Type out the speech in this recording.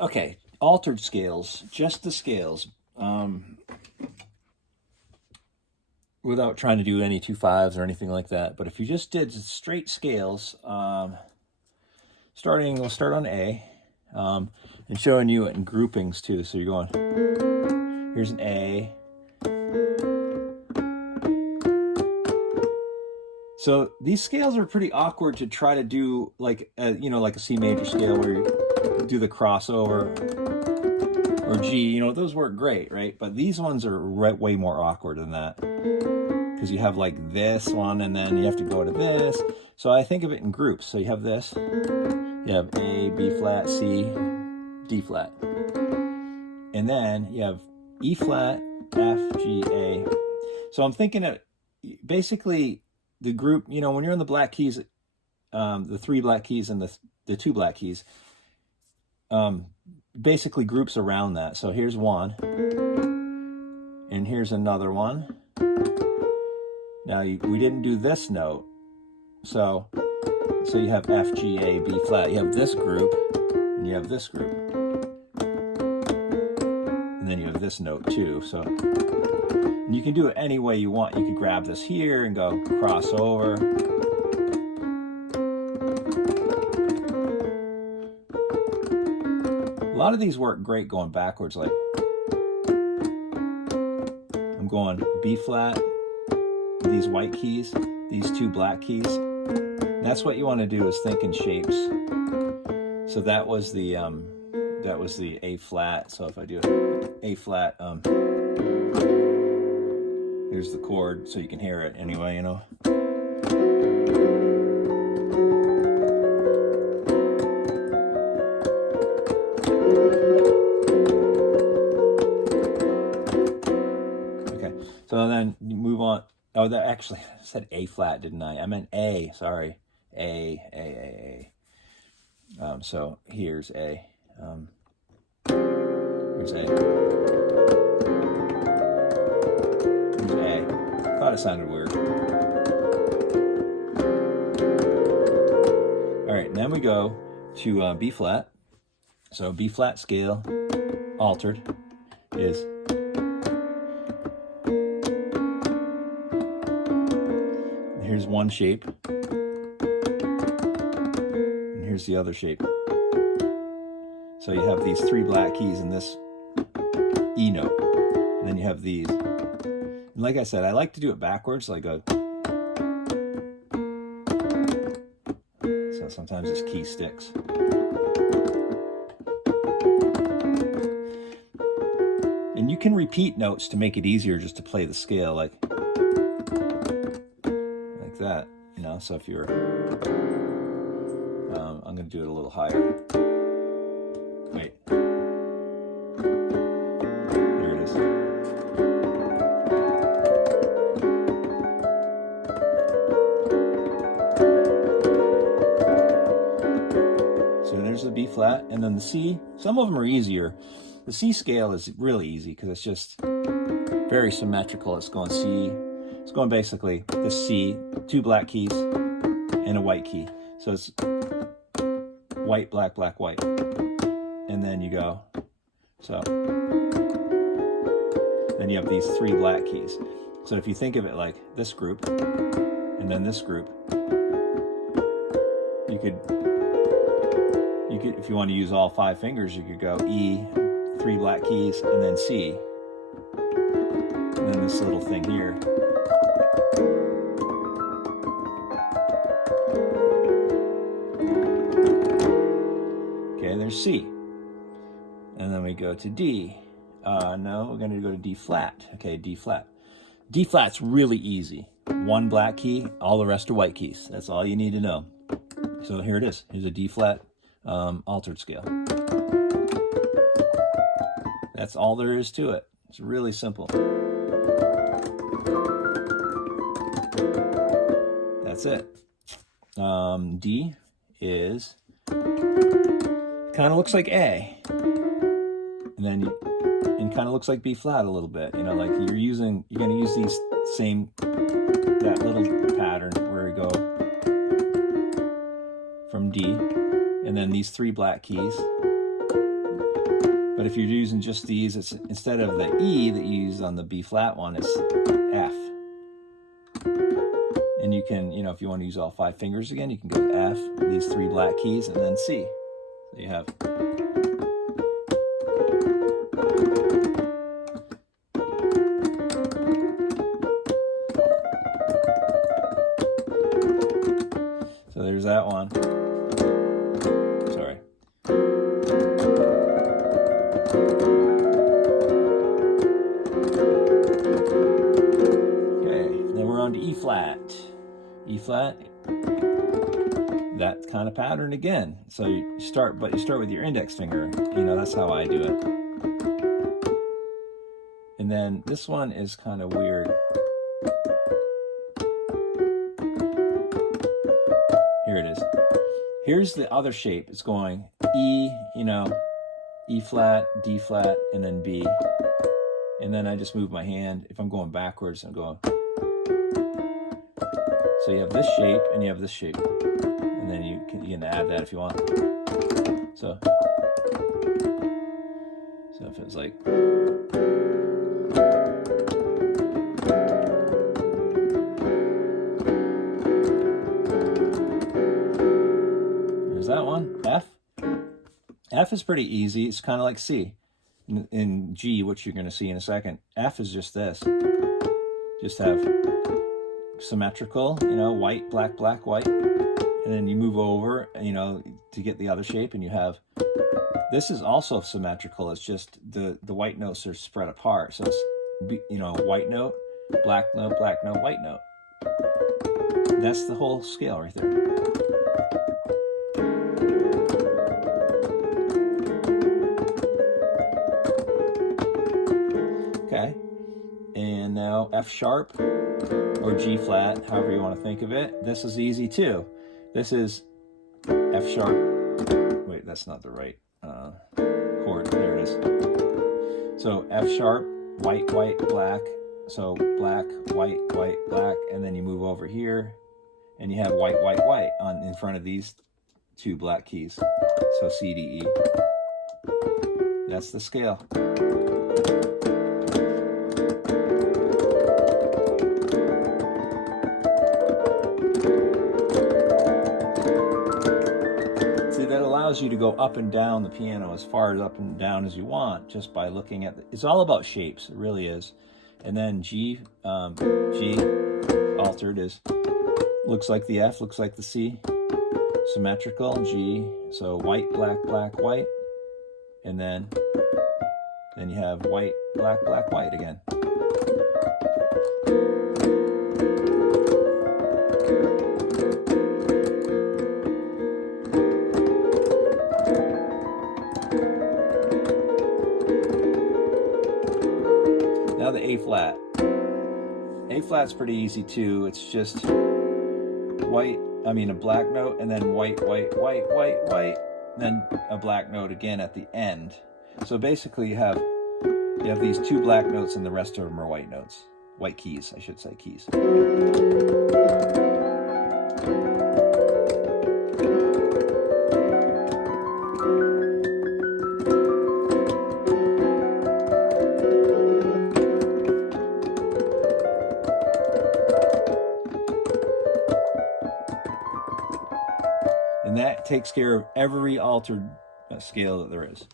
Okay, altered scales, just the scales, without trying to do any 2/5s or anything like that. But if you just did straight scales, we'll start on A, and showing you it in groupings too. So you're going, here's an A. So these scales are pretty awkward to try to do, like like a C major scale where you do the crossover, or G. Those work great, right? But these ones are way more awkward than that, because you have like this one, and then you have to go to this. So I think of it in groups. So you have this, you have A, B flat, C, D flat, and then you have E flat, F, G, A. So I'm thinking of basically the group, when you're on the black keys, the 3 black keys and the 2 black keys, basically groups around that. So here's one, and here's another one. Now we didn't do this note, so you have F, G, A, B flat. You have this group, and you have this group, and then you have this note too. So. And you can do it any way you want. You could grab this here and go cross over. A lot of these work great going backwards. Like I'm going B flat with these white keys, these 2 black keys. And that's what you want to do, is think in shapes. So that was the A flat. So if I do it A flat, here's the chord, so you can hear it anyway, Okay, so then you move on. Oh, that actually I said A flat, didn't I? I meant A, sorry. A. So here's A. Here's A. Thought it sounded weird. All right, and then we go to B flat. So B flat scale, altered, is here's one shape, and here's the other shape. So you have these 3 black keys and this E note, and then you have these. Like I said, I like to do it backwards, like a. So sometimes this key sticks. And you can repeat notes to make it easier just to play the scale, like that, So if you're, I'm going to do it a little higher. Wait. There it is. So there's the B flat, and then the C. Some of them are easier. The C scale is really easy because it's just very symmetrical. It's going C. It's going basically the C, 2 black keys, and a white key. So it's white, black, black, white. And then you go. So then you have these 3 black keys. So if you think of it like this group, and then this group, you could, if you want to use all 5 fingers, you could go E, 3 black keys, and then C. And then this little thing here. Okay, there's C. And then we go to D. No, we're going to go to D flat. Okay, D flat. D flat's really easy. 1 black key, all the rest are white keys. That's all you need to know. So here it is. Here's a D flat altered scale. That's all there is to it. It's really simple. That's it. D is kind of looks like A, and then and kind of looks like B flat a little bit. Like you're going to use these that little pattern where we go from D, and then these 3 black keys, But if you're using just these, it's instead of the E that you use on the B flat one, it's F. And you can, you know, if you want to use all 5 fingers again, you can go F, these 3 black keys, and then C. So you have. So there's that one. Sorry. Okay, then we're on to E flat. E flat, that kind of pattern again. So you start with your index finger. You know, that's how I do it. And then this one is kind of weird. Here it is. Here's the other shape. It's going E, you know, E flat, D flat, and then B. And then I just move my hand. If I'm going backwards, I'm going. So you have this shape and you have this shape. And then you can add that if you want. So if it's like. There's that one, F. F is pretty easy. It's kind of like C. In G, which you're going to see in a second. F is just this. Just have symmetrical, you know, white, black, black, white. And then you move over, you know, to get the other shape, and you have, this is also symmetrical. It's just the white notes are spread apart. So it's, you know, white note, black note, white note. That's the whole scale right there. Okay, and now F sharp or G flat, however you want to think of it. This is easy too. This is F sharp. Wait, that's not the right chord. There it is. So F sharp, white, white, black. So black, white, white, black, and then you move over here, and you have white, white, white in front of these 2 black keys. So C, D, E. That's the scale. That allows you to go up and down the piano as far as up and down as you want just by looking at it's all about shapes. It really is. And then G altered is looks like the F, looks like the C, symmetrical. G, so white, black, black, white, and then you have white, black, black, white again. Now the A flat. A flat's pretty easy too. It's just white, a black note, and then white, white, white, white, white, and then a black note again at the end. So basically you have these 2 black notes and the rest of them are white notes. White keys, I should say, keys. And that takes care of every altered scale that there is.